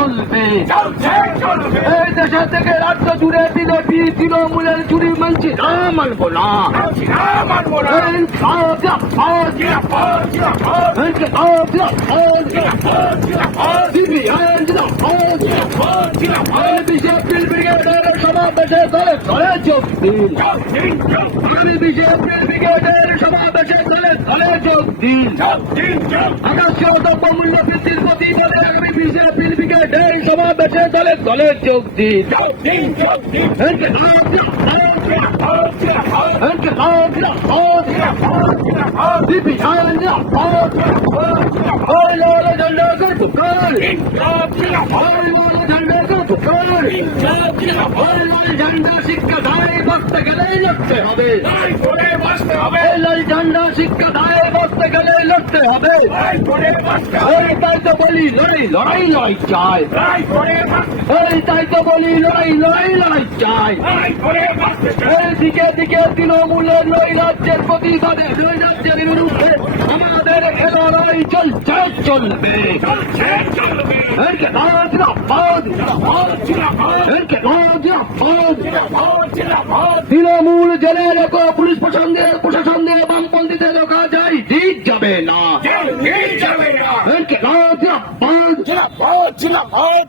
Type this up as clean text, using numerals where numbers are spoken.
চলবে এই দেশে থেকে রাজ্য জুড়ে বিজেপি তৃণমূলের চুরি মানছি না, মানবো না। বিজেপির ব্রিগেডের সমাবেশে দলে দলে যোগ দিন। আমি বিজেপির ব্রিগেডের সমাবেশে দলে দলে যোগ দিন। আকাশে দ্রব্য মূল্য বৃদ্ধির প্রতিবাদে আগামী বিজেপির ব্রিগেডের সমাবেশে দলে দলে যোগ দিন। ঝান্ডা শিক্ষা দায় বসতে গেলেই লড়তে হবে। লাল ঝান্ডা শিক্ষা দায় বসতে গেলেই লড়তে হবে। তাই তো বলি লড়াই লড়াই লড়াই চাই। তাই তো বলি লড়াই লড়াই লড়াই চাই। দিকে দিকে তৃণমূলের নৈরাজ্যের প্রতিবাদে নৈরাজ্যের বিরুদ্ধে আমাদের লড়াই চলছে চলবে। তৃণমূল জেলে রেখো পুলিশ প্রশাসন দিয়ে বামপন্থীদের রোকা যায়, ঠিক যাবে না। জিন্দাবাদ